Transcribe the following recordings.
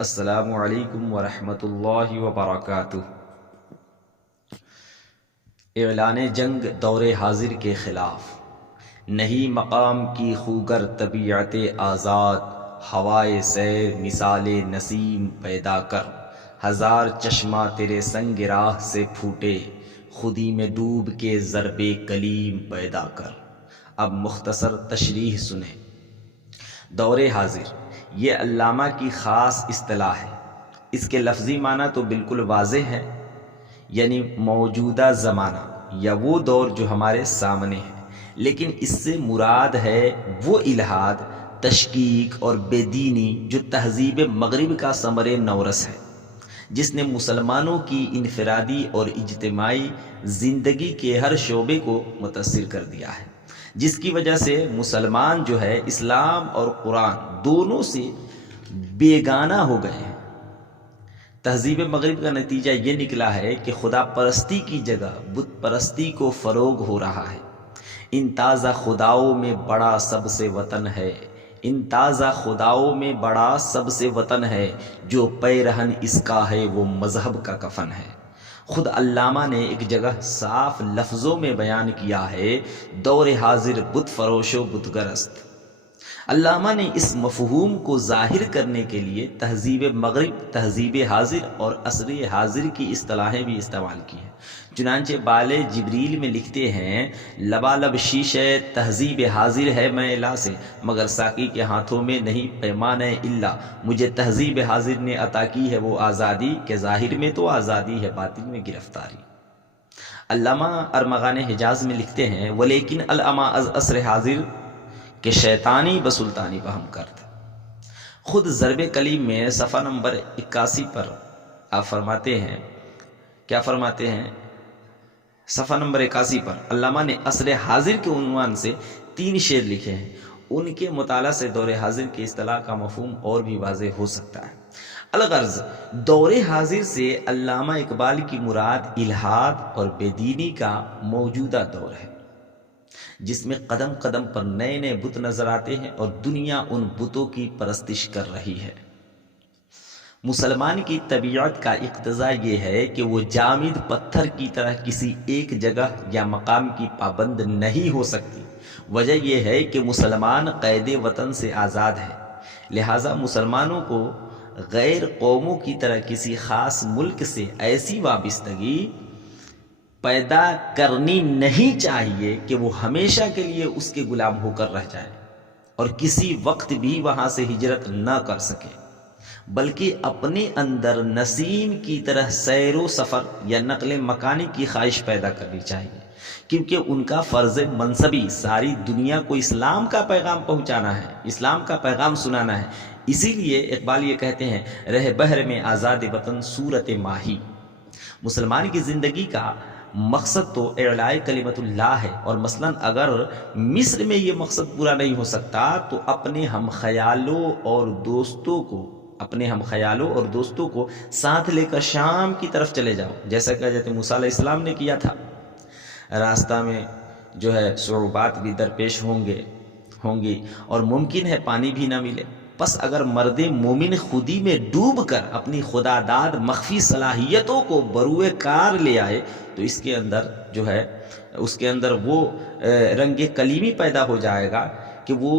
السلام علیکم ورحمۃ اللہ وبرکاتہ۔ اعلان جنگ دور حاضر کے خلاف، نہیں مقام کی خوگر طبیعت آزاد، ہوائے سیر مثال نسیم پیدا کر، ہزار چشمہ تیرے سنگ راہ سے پھوٹے، خودی میں ڈوب کے ضرب کلیم پیدا کر۔ اب مختصر تشریح سنیں۔ دور حاضر یہ علامہ کی خاص اصطلاح ہے۔ اس کے لفظی معنی تو بالکل واضح ہے، یعنی موجودہ زمانہ یا وہ دور جو ہمارے سامنے ہے، لیکن اس سے مراد ہے وہ الحاد، تشکیک اور بے دینی جو تہذیب مغرب کا ثمر نورس ہے، جس نے مسلمانوں کی انفرادی اور اجتماعی زندگی کے ہر شعبے کو متاثر کر دیا ہے، جس کی وجہ سے مسلمان جو ہے اسلام اور قرآن دونوں سے بیگانہ ہو گئے ہیں۔ تہذیب مغرب کا نتیجہ یہ نکلا ہے کہ خدا پرستی کی جگہ بت پرستی کو فروغ ہو رہا ہے۔ ان تازہ خداؤں میں بڑا سب سے وطن ہے، ان تازہ خداؤں میں بڑا سب سے وطن ہے، جو پیرہن اس کا ہے وہ مذہب کا کفن ہے۔ خود علامہ نے ایک جگہ صاف لفظوں میں بیان کیا ہے، دور حاضر بت فروش و بت گرست۔ علامہ نے اس مفہوم کو ظاہر کرنے کے لیے تہذیب مغرب، تہذیب حاضر اور عصر حاضر کی اصطلاحیں بھی استعمال کی ہیں۔ چنانچہ بال جبریل میں لکھتے ہیں، لبالب شیشے تہذیب حاضر ہے میں لا سے، مگر ساقی کے ہاتھوں میں نہیں پیمان الا، مجھے تہذیب حاضر نے عطا کی ہے وہ آزادی کہ ظاہر میں تو آزادی ہے باطن میں گرفتاری۔ علامہ ارمغان حجاز میں لکھتے ہیں، ولیکن العما از عصر حاضر کہ شیطانی بسلطانی بہم کرد۔ خود ضرب کلیم میں صفحہ نمبر 81 پر آپ فرماتے ہیں، کیا فرماتے ہیں؟ صفحہ نمبر 81 پر علامہ نے عصر حاضر کے عنوان سے 3 شعر لکھے ہیں۔ ان کے مطالعہ سے دور حاضر کی اصطلاح کا مفہوم اور بھی واضح ہو سکتا ہے۔ الغرض، دور حاضر سے علامہ اقبال کی مراد الحاد اور بے دینی کا موجودہ دور ہے، جس میں قدم قدم پر نئے نئے بت نظر آتے ہیں اور دنیا ان بتوں کی پرستش کر رہی ہے۔ مسلمان کی طبیعت کا اقتضا یہ ہے کہ وہ جامد پتھر کی طرح کسی ایک جگہ یا مقام کی پابند نہیں ہو سکتی۔ وجہ یہ ہے کہ مسلمان قید وطن سے آزاد ہے، لہٰذا مسلمانوں کو غیر قوموں کی طرح کسی خاص ملک سے ایسی وابستگی پیدا کرنی نہیں چاہیے کہ وہ ہمیشہ کے لیے اس کے غلام ہو کر رہ جائے اور کسی وقت بھی وہاں سے ہجرت نہ کر سکے، بلکہ اپنے اندر نسیم کی طرح سیر و سفر یا نقل مکانی کی خواہش پیدا کرنی چاہیے، کیونکہ ان کا فرض منصبی ساری دنیا کو اسلام کا پیغام پہنچانا ہے، اسلام کا پیغام سنانا ہے۔ اسی لیے اقبال یہ کہتے ہیں، رہ بحر میں آزاد وطن صورت ماہی۔ مسلمان کی زندگی کا مقصد تو اعلاء کلمت اللہ ہے، اور مثلا اگر مصر میں یہ مقصد پورا نہیں ہو سکتا تو اپنے ہم خیالوں اور دوستوں کو ساتھ لے کر شام کی طرف چلے جاؤ، جیسا کہ حضرت موسیٰ علیہ السلام نے کیا تھا۔ راستہ میں جو ہے صعوبات بھی درپیش ہوں گی اور ممکن ہے پانی بھی نہ ملے، پس اگر مرد مومن خودی میں ڈوب کر اپنی خدا داد مخفی صلاحیتوں کو بروئے کار لے آئے تو اس کے اندر وہ رنگ کلیمی پیدا ہو جائے گا کہ وہ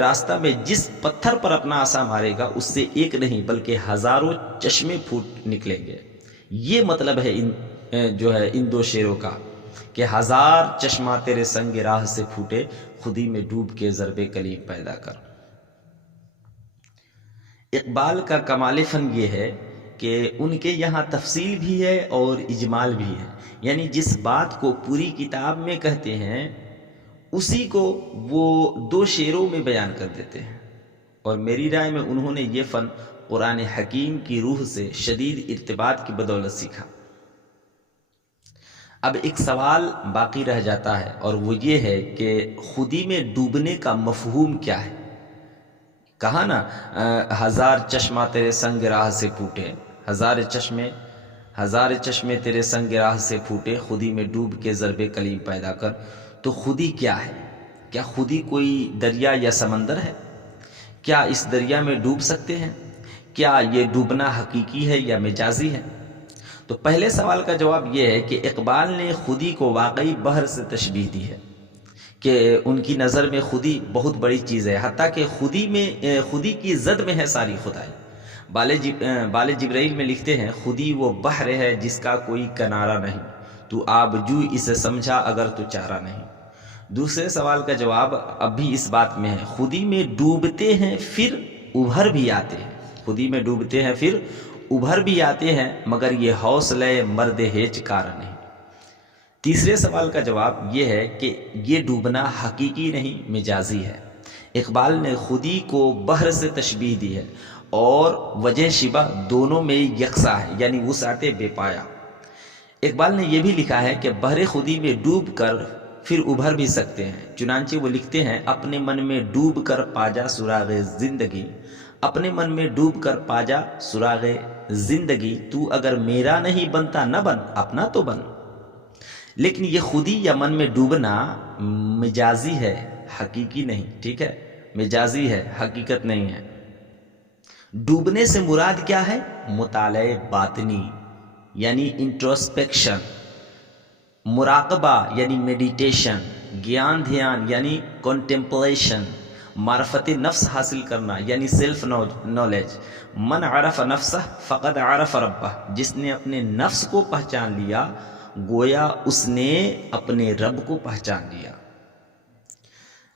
راستہ میں جس پتھر پر اپنا عصا مارے گا اس سے ایک نہیں بلکہ ہزاروں چشمے پھوٹ نکلیں گے۔ یہ مطلب ہے ان 2 شعروں کا کہ ہزار چشمہ تیرے سنگ راہ سے پھوٹے، خودی میں ڈوب کے ضرب کلیم پیدا کر۔ اقبال کا کمال فن یہ ہے کہ ان کے یہاں تفصیل بھی ہے اور اجمال بھی ہے، یعنی جس بات کو پوری کتاب میں کہتے ہیں اسی کو وہ 2 شعروں میں بیان کر دیتے ہیں، اور میری رائے میں انہوں نے یہ فن قرآن حکیم کی روح سے شدید ارتباط کی بدولت سیکھا۔ اب ایک سوال باقی رہ جاتا ہے، اور وہ یہ ہے کہ خودی میں ڈوبنے کا مفہوم کیا ہے؟ کہا نا، ہزار چشمہ تیرے سنگ راہ سے پھوٹے، ہزار چشمے تیرے سنگ راہ سے پھوٹے، خودی میں ڈوب کے ضرب کلیم پیدا کر۔ تو خودی کیا ہے؟ کیا خودی کوئی دریا یا سمندر ہے؟ کیا اس دریا میں ڈوب سکتے ہیں؟ کیا یہ ڈوبنا حقیقی ہے یا مجازی ہے؟ تو پہلے سوال کا جواب یہ ہے کہ اقبال نے خودی کو واقعی بحر سے تشبیہ دی ہے کہ ان کی نظر میں خودی بہت بڑی چیز ہے، حتیٰ کہ خودی کی زد میں ہے ساری خدائی۔ بال جبرائیل میں لکھتے ہیں، خودی وہ بحر ہے جس کا کوئی کنارہ نہیں، تو آب جو اسے سمجھا اگر تو چارہ نہیں۔ دوسرے سوال کا جواب اب بھی اس بات میں ہے، خودی میں ڈوبتے ہیں پھر ابھر بھی آتے ہیں، خودی میں ڈوبتے ہیں پھر ابھر بھی آتے ہیں، مگر یہ حوصلہ مرد ہیچ کار نہیں۔ تیسرے سوال کا جواب یہ ہے کہ یہ ڈوبنا حقیقی نہیں مجازی ہے۔ اقبال نے خودی کو بحر سے تشبیہ دی ہے اور وجہ شبہ دونوں میں یکساں ہے، یعنی وسعت بے پایا۔ اقبال نے یہ بھی لکھا ہے کہ بحر خودی میں ڈوب کر پھر ابھر بھی سکتے ہیں، چنانچہ وہ لکھتے ہیں، اپنے من میں ڈوب کر پاجا سراغ زندگی، اپنے من میں ڈوب کر پاجا سراغ زندگی، تو اگر میرا نہیں بنتا نہ بن، اپنا تو بن۔ لیکن یہ خودی یا من میں ڈوبنا مجازی ہے، حقیقی نہیں، ٹھیک ہے، مجازی ہے، حقیقت نہیں ہے۔ ڈوبنے سے مراد کیا ہے؟ مطالعہ باطنی یعنی انٹروسپیکشن، مراقبہ یعنی میڈیٹیشن، گیان دھیان یعنی کنٹمپلیشن، معرفت نفس حاصل کرنا یعنی سیلف نالج۔ من عرف نفسہ فقد عرف ربہ، جس نے اپنے نفس کو پہچان لیا گویا اس نے اپنے رب کو پہچان لیا۔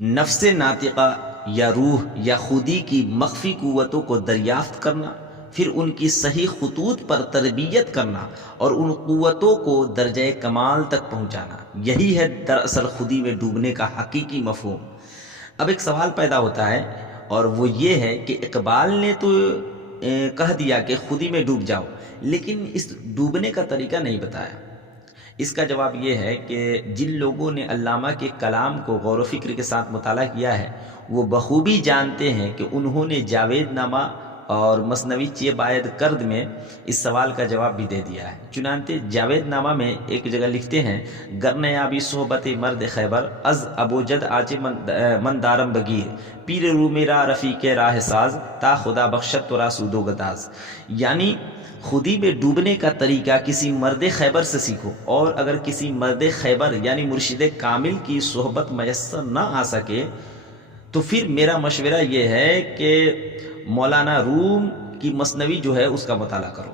نفس ناطقہ یا روح یا خودی کی مخفی قوتوں کو دریافت کرنا، پھر ان کی صحیح خطوط پر تربیت کرنا اور ان قوتوں کو درجہ کمال تک پہنچانا، یہی ہے دراصل خودی میں ڈوبنے کا حقیقی مفہوم۔ اب ایک سوال پیدا ہوتا ہے اور وہ یہ ہے کہ اقبال نے تو کہہ دیا کہ خودی میں ڈوب جاؤ، لیکن اس ڈوبنے کا طریقہ نہیں بتایا۔ اس کا جواب یہ ہے کہ جن لوگوں نے علامہ کے کلام کو غور و فکر کے ساتھ مطالعہ کیا ہے وہ بخوبی جانتے ہیں کہ انہوں نے جاوید نامہ اور مثنوی چیہ باید کرد میں اس سوال کا جواب بھی دے دیا ہے۔ چنانچہ جاوید نامہ میں ایک جگہ لکھتے ہیں، گرنیابی صحبت مرد خیبر از ابوجد آچ من دارم بگیر، پیر رو میرا رفیق راہ ساز، تا خدا بخشت تو را سودو گداز۔ یعنی خودی میں ڈوبنے کا طریقہ کسی مرد خیبر سے سیکھو، اور اگر کسی مرد خیبر یعنی مرشد کامل کی صحبت میسر نہ آ سکے تو پھر میرا مشورہ یہ ہے کہ مولانا روم کی مثنوی جو ہے اس کا مطالعہ کرو۔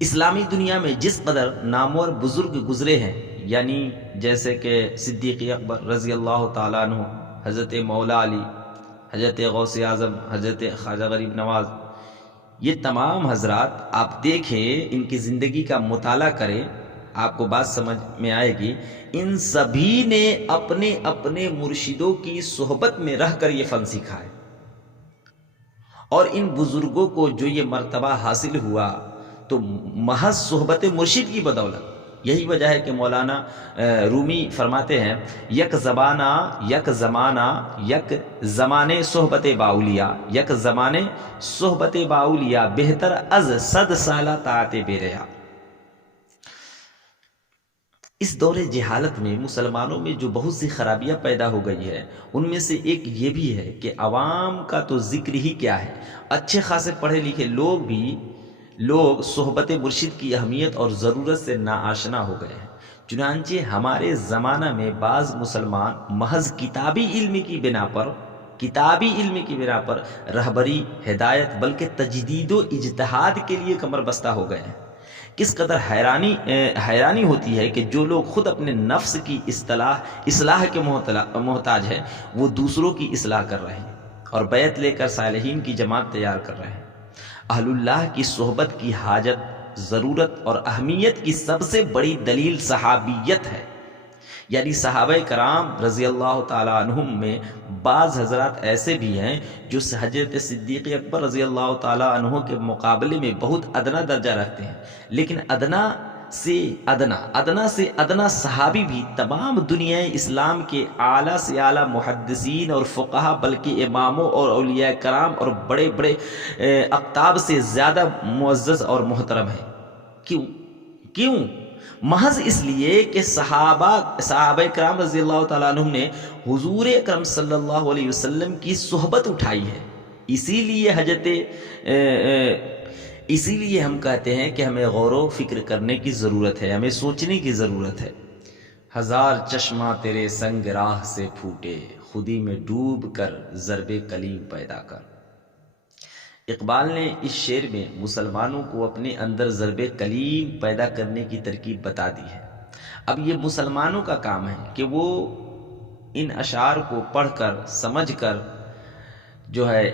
اسلامی دنیا میں جس قدر نامور بزرگ گزرے ہیں، یعنی جیسے کہ صدیق اکبر رضی اللہ تعالیٰ عنہ، حضرت مولا علی، حضرت غوث اعظم، حضرت خواجہ غریب نواز، یہ تمام حضرات آپ دیکھیں، ان کی زندگی کا مطالعہ کریں، آپ کو بات سمجھ میں آئے گی۔ ان سبھی نے اپنے اپنے مرشدوں کی صحبت میں رہ کر یہ فن سیکھا ہے، اور ان بزرگوں کو جو یہ مرتبہ حاصل ہوا تو محض صحبت مرشد کی بدولت۔ یہی وجہ ہے کہ مولانا رومی فرماتے ہیں، یک زبانہ یک زمانہ یک زمانے صحبت باولیا، یک زمانے صحبت باولیا، بہتر از 100 سالہ طاعت بیریا۔ اس دور جہالت میں مسلمانوں میں جو بہت سی خرابیاں پیدا ہو گئی ہے، ان میں سے ایک یہ بھی ہے کہ عوام کا تو ذکر ہی کیا ہے، اچھے خاصے پڑھے لکھے لوگ صحبت مرشد کی اہمیت اور ضرورت سے ناآشنا ہو گئے ہیں۔ چنانچہ ہمارے زمانہ میں بعض مسلمان محض کتابی علم کی بنا پر رہبری، ہدایت بلکہ تجدید و اجتہاد کے لیے کمر بستہ ہو گئے ہیں۔ کس قدر حیرانی ہوتی ہے کہ جو لوگ خود اپنے نفس کی اصلاح کے محتاج ہیں، وہ دوسروں کی اصلاح کر رہے ہیں اور بیعت لے کر صالحین کی جماعت تیار کر رہے ہیں۔ اہل اللہ کی صحبت کی حاجت، ضرورت اور اہمیت کی سب سے بڑی دلیل صحابیت ہے، یعنی صحابہ کرام رضی اللہ تعالیٰ عنہم میں بعض حضرات ایسے بھی ہیں جو حضرت صدیق اکبر رضی اللہ تعالیٰ عنہ کے مقابلے میں بہت ادنا درجہ رکھتے ہیں، لیکن ادنا سے ادنا صحابی بھی تمام دنیا اسلام کے اعلیٰ سے اعلیٰ محدثین اور فقہا بلکہ اماموں اور اولیاء کرام اور بڑے بڑے اقطاب سے زیادہ معزز اور محترم ہیں۔ کیوں؟ محض اس لیے کہ صحابہ کرام رضی اللہ تعالیٰ عنہم نے حضور اکرم صلی اللہ علیہ وسلم کی صحبت اٹھائی ہے. اسی لیے ہم کہتے ہیں کہ ہمیں غور و فکر کرنے کی ضرورت ہے، ہمیں سوچنے کی ضرورت ہے. ہزار چشمہ تیرے سنگ راہ سے پھوٹے، خودی میں ڈوب کر ضرب کلیم پیدا کر. اقبال نے اس شعر میں مسلمانوں کو اپنے اندر ضرب کلیم پیدا کرنے کی ترکیب بتا دی ہے. اب یہ مسلمانوں کا کام ہے کہ وہ ان اشعار کو پڑھ کر سمجھ کر جو ہے